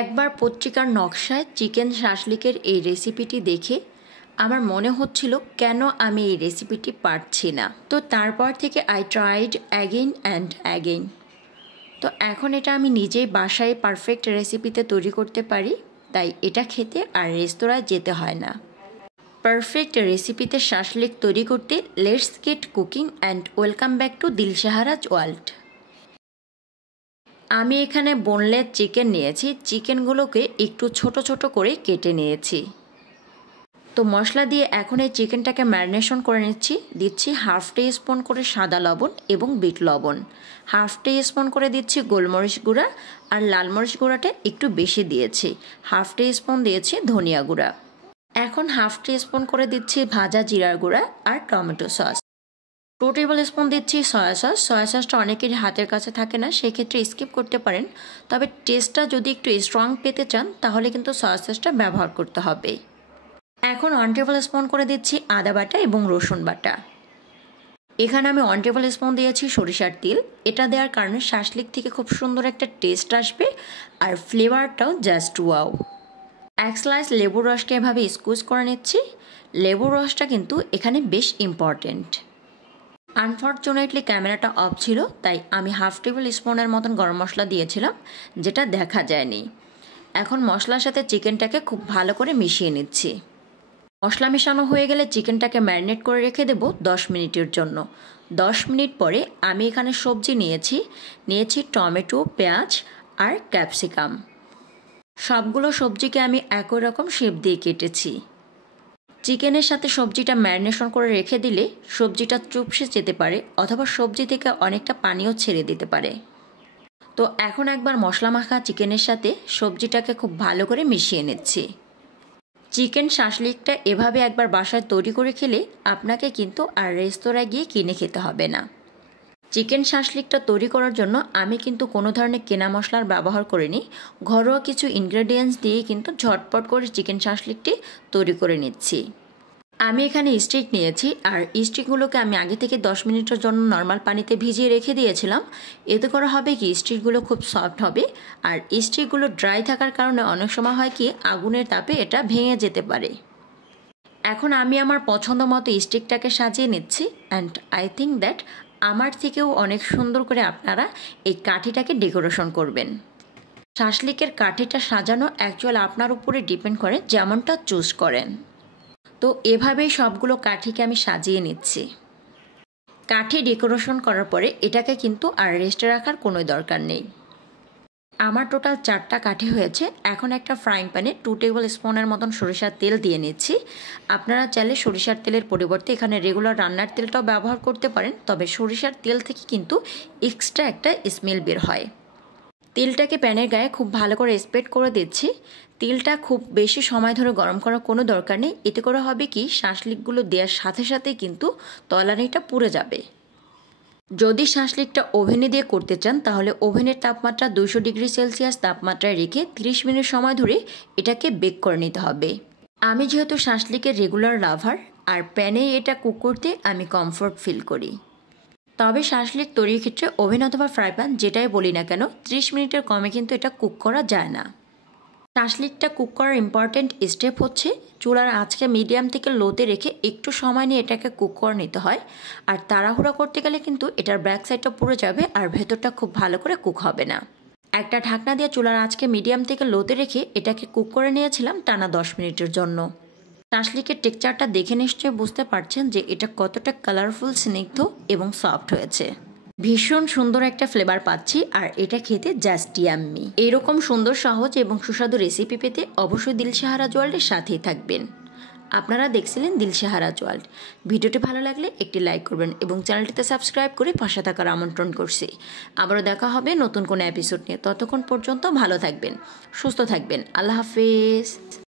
একবার পত্রিকার নকশায় চিকেন শাসলিকের এই রেসিপিটি দেখে আমার মনে হচ্ছিল কেন আমি এই রেসিপিটি পারছি না। তো তারপর থেকে I tried again and again. তো এখন এটা আমি নিজেই বাসায় পারফেক্ট রেসিপিতে তৈরি করতে পারি, তাই এটা খেতে আর রেস্তোরাঁয় যেতে হয় না। পারফেক্ট রেসিপিতে শাসলিক তৈরি করতে let's get cooking and welcome back to দিলশাহারাজ ওয়ার্ল্ড। আমি এখানে বোনলেস চিকেন নিয়েছি। চিকেনগুলোকে একটু ছোট ছোট করে কেটে নিয়েছি। তো মশলা দিয়ে এখন এই চিকেনটাকে ম্যারিনেশন করে নিচ্ছি। দিচ্ছি হাফ টি-স্পুন করে সাদা লবণ এবং বিট লবণ, হাফ টি-স্পুন করে দিচ্ছি গোলমরিচ গুঁড়া, আর লাল মরিচ গুঁড়াটা একটু বেশি দিয়েছি, হাফ টি-স্পুন দিয়েছি ধনিয়া গুঁড়া। এখন হাফ টি-স্পুন করে দিচ্ছি ভাজা জিরার গুঁড়া আর টমেটো সস। 2 টেবিল স্পুন দিচ্ছি সয়া সস। সয়া সসটা অনেকের হাতের কাছে থাকে না, সেক্ষেত্রে স্কিপ করতে পারেন। তবে টেস্টটা যদি একটু স্ট্রং পেতে চান তাহলে কিন্তু সয়া সসটা ব্যবহার করতে হবে। এখন 1 টেবিল স্পুন করে দিচ্ছি আদা বাটা এবং রসুন বাটা। এখানে আমি 1 টেবিল স্পুন দিয়েছি সরিষার তেল। এটা দেওয়ার কারণে শাসলিক থেকে খুব সুন্দর একটা টেস্ট আসবে আর ফ্লেভারটাও জাস্ট ওয়াও। 1 স্লাইস লেবুর রসকে এভাবে স্কুইজ করে নিচ্ছি। লেবুর রসটা কিন্তু এখানে বেশ ইম্পর্টেন্ট। আনফর্চুনেটলি ক্যামেরাটা অফ ছিল, তাই আমি হাফ টেবিল স্পুনের মতন গরম মশলা দিয়েছিলাম, যেটা দেখা যায়নি। এখন মশলার সাথে চিকেনটাকে খুব ভালো করে মিশিয়ে নিচ্ছি। মশলা মেশানো হয়ে গেলে চিকেনটাকে ম্যারিনেট করে রেখে দেব 10 মিনিটের জন্য। 10 মিনিট পরে আমি এখানে সবজি নিয়েছি টমেটো, পেঁয়াজ আর ক্যাপসিকাম। সবগুলো সবজিকে আমি একই রকম শেপ দিয়ে কেটেছি। চিকেনের সাথে সবজিটা ম্যারিনেশন করে রেখে দিলে সবজিটা চুপসে যেতে পারে, অথবা সবজি থেকে অনেকটা পানিও ছেড়ে দিতে পারে। তো এখন একবার মশলা মাখা চিকেনের সাথে সবজিটাকে খুব ভালো করে মিশিয়ে নিচ্ছি। চিকেন শাসলিকটা এভাবে একবার বাসায় তৈরি করে খেলে আপনাকে কিন্তু আর রেস্তোরাঁয় গিয়ে কিনে খেতে হবে না। চিকেন শাসলিকটা তৈরি করার জন্য আমি কিন্তু কোনো ধরনের কেনা মশলার ব্যবহার করিনি। ঘরোয়া কিছু ইনগ্রেডিয়েন্টস দিয়ে কিন্তু ঝটপট করে চিকেন শাসলিকটি তৈরি করে নিচ্ছি। আমি এখানে স্টিক নিয়েছি, আর স্টিকগুলোকে আমি আগে থেকে 10 মিনিটের জন্য নর্মাল পানিতে ভিজিয়ে রেখে দিয়েছিলাম। এতে করে হবে কি, স্টিকগুলো খুব সফট হবে। আর স্টিকগুলো ড্রাই থাকার কারণে অনেক সময় হয় কি, আগুনের তাপে এটা ভেঙে যেতে পারে। এখন আমি আমার পছন্দ মতো স্টিকটাকে সাজিয়ে নিচ্ছি। অ্যান্ড আই থিঙ্ক দ্যাট আমার থেকেও অনেক সুন্দর করে আপনারা এই কাঠিটাকে ডেকোরেশন করবেন। শাসলিকের কাঠিটা সাজানো অ্যাকচুয়াল আপনার উপরে ডিপেন্ড করে, যেমনটা চুজ করেন। তো এভাবেই সবগুলো কাঠিকে আমি সাজিয়ে নিচ্ছি। কাঠি ডেকোরেশন করার পরে এটাকে কিন্তু আর রেস্টে রাখার কোনো দরকার নেই। আমার টোটাল 4টা কাঠি হয়েছে। এখন একটা ফ্রাইং প্যানে 2 টেবিল স্পুনের মতন সরিষার তেল দিয়ে নিচ্ছি। আপনারা চাইলে সরিষার তেলের পরিবর্তে এখানে রেগুলার রান্নার তেলটাও ব্যবহার করতে পারেন, তবে সরিষার তেল থেকে কিন্তু এক্সট্রা একটা স্মেল বের হয়। তেলটাকে প্যানের গায়ে খুব ভালো করে স্প্রেড করে দিচ্ছি। তেলটা খুব বেশি সময় ধরে গরম করার কোনো দরকার নেই। এতে করে হবে কি, শাসলিকগুলো দেওয়ার সাথে সাথে কিন্তু তলানিটা পুড়ে যাবে। যদি শাসলিকটা ওভেনে দিয়ে করতে চান তাহলে ওভেনের তাপমাত্রা 200 ডিগ্রি সেলসিয়াস তাপমাত্রায় রেখে 30 মিনিট সময় ধরে এটাকে বেক করে নিতে হবে। আমি যেহেতু শাসলিকের রেগুলার লাভার, আর প্যানে এটা কুক করতে আমি কমফোর্ট ফিল করি। তবে শাসলিক তৈরির ক্ষেত্রে ওভেন অথবা ফ্রাই প্যান যেটাই বলি না কেন, 30 মিনিটের কমে কিন্তু এটা কুক করা যায় না। শাসলিকটা কুক করার ইম্পর্টেন্ট স্টেপ হচ্ছে চুলার আঁচকে মিডিয়াম থেকে লোতে রেখে একটু সময় নিয়ে এটাকে কুক করে নিতে হয়। আর তাড়াহুড়া করতে গেলে কিন্তু এটার ব্যাক সাইডটা পুড়ে যাবে আর ভেতরটা খুব ভালো করে কুক হবে না। একটা ঢাকনা দিয়ে চুলার আঁচকে মিডিয়াম থেকে লোতে রেখে এটাকে কুক করে নিয়েছিলাম টানা 10 মিনিটের জন্য। শাসলিকের টেক্সচারটা দেখে নিশ্চয়ই বুঝতে পারছেন যে এটা কতটা কালারফুল, স্নিগ্ধ এবং সফট হয়েছে। ভীষণ সুন্দর একটা ফ্লেভার পাচ্ছি, আর এটা খেতে জাস্ট ইয়াম্মি। এরকম সুন্দর, সহজ এবং সুস্বাদু রেসিপি পেতে অবশ্যই দিলশাহারাজ ওয়ার্ল্ডের সাথেই থাকবেন। আপনারা দেখছিলেন দিলশাহারাজ ওয়ার্ল্ড। ভিডিওটি ভালো লাগলে একটি লাইক করবেন এবং চ্যানেলটিতে সাবস্ক্রাইব করে পাশে থাকার আমন্ত্রণ করছি। আবারও দেখা হবে নতুন কোনো এপিসোড নিয়ে। ততক্ষণ পর্যন্ত ভালো থাকবেন, সুস্থ থাকবেন। আল্লাহ হাফেজ।